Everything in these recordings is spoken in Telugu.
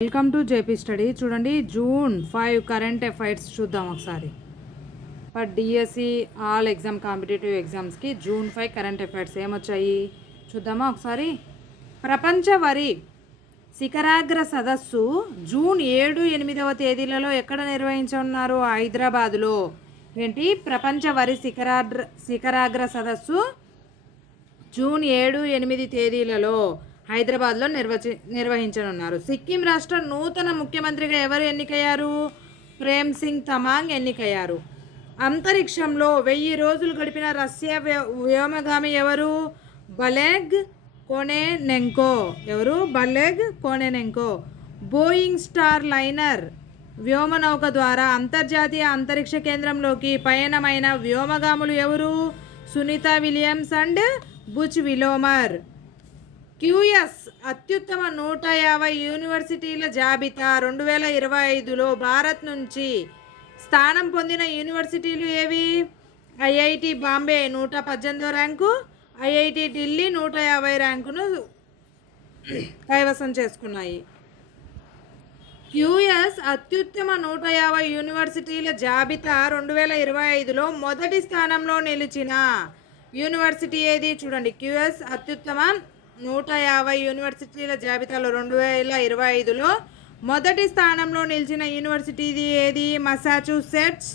Welcome to JP study. చూడండి, జూన్ 5 కరెంట్ అఫైర్స్ చూద్దాం ఒకసారి. For DSC all exam competitive ఎగ్జామ్స్కి జూన్ 5 కరెంట్ అఫైర్స్ ఏమొచ్చాయి చూద్దామా ఒకసారి. ప్రపంచ వరి శిఖరాగ్ర సదస్సు జూన్ 7, 8వ తేదీలలో ఎక్కడ నిర్వహించనున్నారు? హైదరాబాదులో. ఏంటి? ప్రపంచ వరి శిఖరాగ్ర సదస్సు జూన్ 7, 8 తేదీలలో హైదరాబాద్లో నిర్వహించనున్నారు. సిక్కిం రాష్ట్ర నూతన ముఖ్యమంత్రిగా ఎవరు ఎన్నికయ్యారు? ప్రేమ్ సింగ్ తమాంగ్ ఎన్నికయ్యారు. అంతరిక్షంలో 1000 రోజులు గడిపిన రష్యా వ్యోమగామి ఎవరు? Oleg Kononenko. ఎవరు? Oleg Kononenko. Boeing Starliner వ్యోమనౌక ద్వారా అంతర్జాతీయ అంతరిక్ష కేంద్రంలోకి పయనమైన వ్యోమగాములు ఎవరు? Sunita Williams and Butch Wilmore. QS అత్యుత్తమ 150 యూనివర్సిటీల జాబితా 2025లో భారత్ నుంచి స్థానం పొందిన యూనివర్సిటీలు ఏవి? ఐఐటి బాంబే 118వ ర్యాంకు, ఐఐటి ఢిల్లీ 150 ర్యాంకును కైవసం చేసుకున్నాయి. క్యూఎస్ అత్యుత్తమ 150 యూనివర్సిటీల జాబితా 2025లో మొదటి స్థానంలో నిలిచిన యూనివర్సిటీ ఏది? చూడండి, క్యూఎస్ అత్యుత్తమ 150 యూనివర్సిటీల జాబితాలో 2025లో మొదటి స్థానంలో నిలిచిన యూనివర్సిటీ ఏది? Massachusetts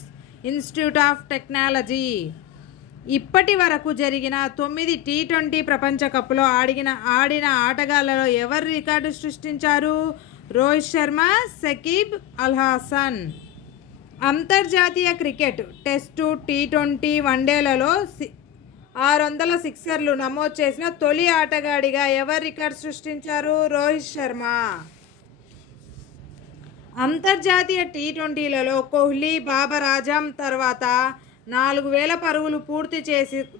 institute of technology. ఇప్పటి వరకు జరిగిన 9 T20 ప్రపంచ కప్లో ఆడిన ఆటగాళ్లలో ఎవరు రికార్డు సృష్టించారు? రోహిత్ శర్మ, షకీబ్ అల్ హసన్. అంతర్జాతీయ క్రికెట్ టెస్టు, T20, వన్డేలలో 600 సిక్సర్లు నమోదు చేసిన తొలి ఆటగాడిగా ఎవరు రికార్డు సృష్టించారు? రోహిత్ శర్మ. అంతర్జాతీయ T20లలో కోహ్లీ, బాబర్ ఆజం తర్వాత 4000 పరుగులు పూర్తి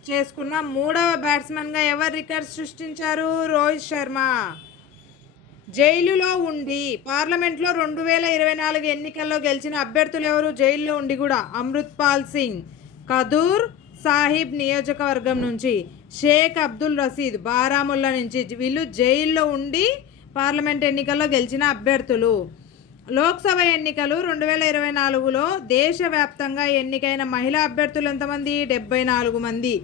చేసుకున్న 3వ బ్యాట్స్మెన్గా ఎవరు రికార్డు సృష్టించారు? రోహిత్ శర్మ. జైలులో ఉండి పార్లమెంట్లో 2024 ఎన్నికల్లో గెలిచిన అభ్యర్థులు ఎవరు? జైల్లో ఉండి కూడా అమృత్పాల్ సింగ్ ఖదూర్ సాహిబ్ నియోజకవర్గం నుంచి, షేక్ అబ్దుల్ రషీద్ బారాముల్లా నుంచి. వీళ్ళు జైల్లో ఉండి పార్లమెంట్ ఎన్నికల్లో గెలిచిన అభ్యర్థులు. లోక్సభ ఎన్నికలు 2024లో దేశవ్యాప్తంగా ఎన్నికైన మహిళా అభ్యర్థులు ఎంతమంది? 74 మంది.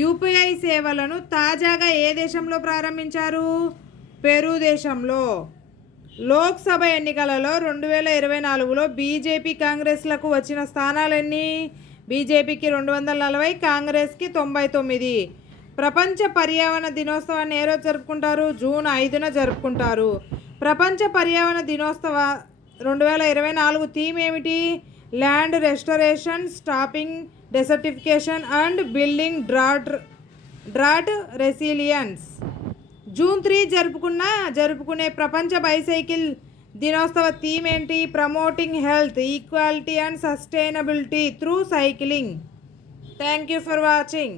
యూపీఐ సేవలను తాజాగా ఏ దేశంలో ప్రారంభించారు? పెరు దేశంలో. లోక్సభ ఎన్నికలలో 2024లో బీజేపీ, కాంగ్రెస్లకు వచ్చిన స్థానాలు ఎన్ని? బీజేపీకి 240, కాంగ్రెస్కి 99. ప్రపంచ పర్యావరణ దినోత్సవాన్ని ఏ రోజు జరుపుకుంటారు? జూన్ 5న జరుపుకుంటారు. ప్రపంచ పర్యావరణ దినోత్సవ 2024 థీమ్ ఏమిటి? Land restoration, stopping desertification and building drought resilience. June 3 జరుపుకునే ప్రపంచ బైసైకిల్ దినోత్సవ థీమ్ ఏంటి? Promoting health, equality and sustainability through cycling. Thank you for watching.